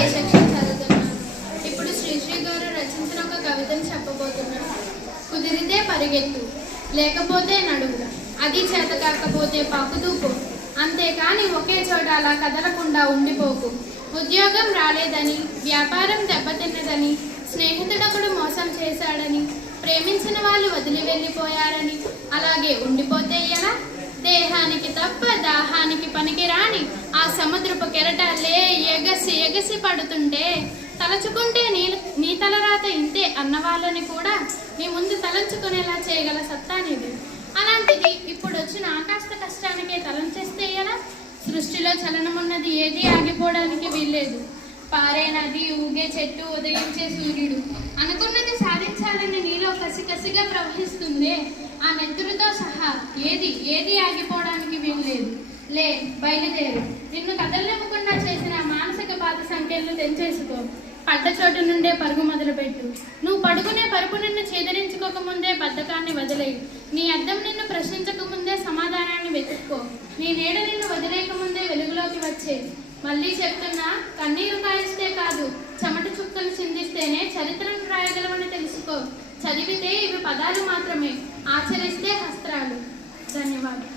ఏ section చదువుతున్నాను? ఇప్పుడు శ్రీశ్రీ గారు రచించిన ఒక కవితను చెప్పబోతున్నాను. కుదిరితే పరిగెత్తు, లేకపోతే నడువు, అది చేత కాకపోతే పాకుదూకు, అంతేకాని ఒకే చోట అలా కదలకుండా ఉండిపోకు. ఉద్యోగం రాలేదని, వ్యాపారం దెబ్బతిన్నదని, స్నేహితుడొకడు మోసం చేశాడని, ప్రేమించిన వాళ్ళు వదిలి వెళ్ళిపోయారని అలాగే ఉండిపోతే ఎలా? దేహానికి తప్ప దాహానికి పనికిరాని ఆ సముద్రపు కెరటాలే ఎగసి ఎగసి పడుతుంటే తలచుకుంటే నీ తలరాత ఇంతే అన్నవాళ్ళని కూడా నీ ముందు తలంచుకునేలా చేయగల సత్తా నీది. అలాంటిది ఇప్పుడు వచ్చిన ఆకాశ కష్టానికే తలంచేస్తే ఎలా? సృష్టిలో చలనమున్నది ఏది ఆగిపోవడానికి వీల్లేదు. పారే నది, ఊగే చెట్టు, ఉదయించే సూర్యుడు, అనుకున్నది సాధించాలని నీలో కసికసిగా ప్రవహిస్తుందే, ఆ నెత్తురుతో సహా ఏది ఆగిపోవడానికి వీల్లేదు. లే, బయలుదేరు. నిన్ను కదలనివ్వకుండా చేసిన మానసిక పాత సంఖ్యలను తెంచేసుకో. పడ్డ చోటు నుండే పరుగు మొదలుపెట్టు. నువ్వు పడుకునే పరుపు నిన్ను ఛేదరించుకోకముందే బద్ధకాన్ని వదిలేయి. నీ అద్దం నిన్ను ప్రశ్నించకముందే సమాధానాన్ని వెతుక్కో. నీ నీడ నిన్ను వదిలేకముందే వెలుగులోకి వచ్చే. మళ్ళీ చెప్తున్నా, కన్నీరు కాయిస్తే కాదు, చెమట చుక్కలు చిందిస్తేనే చరిత్రను రాయగలవని తెలుసుకో. చదివితే ఇవి పదాలు మాత్రమే, ఆచరిస్తే హస్త్రాలు. ధన్యవాదాలు.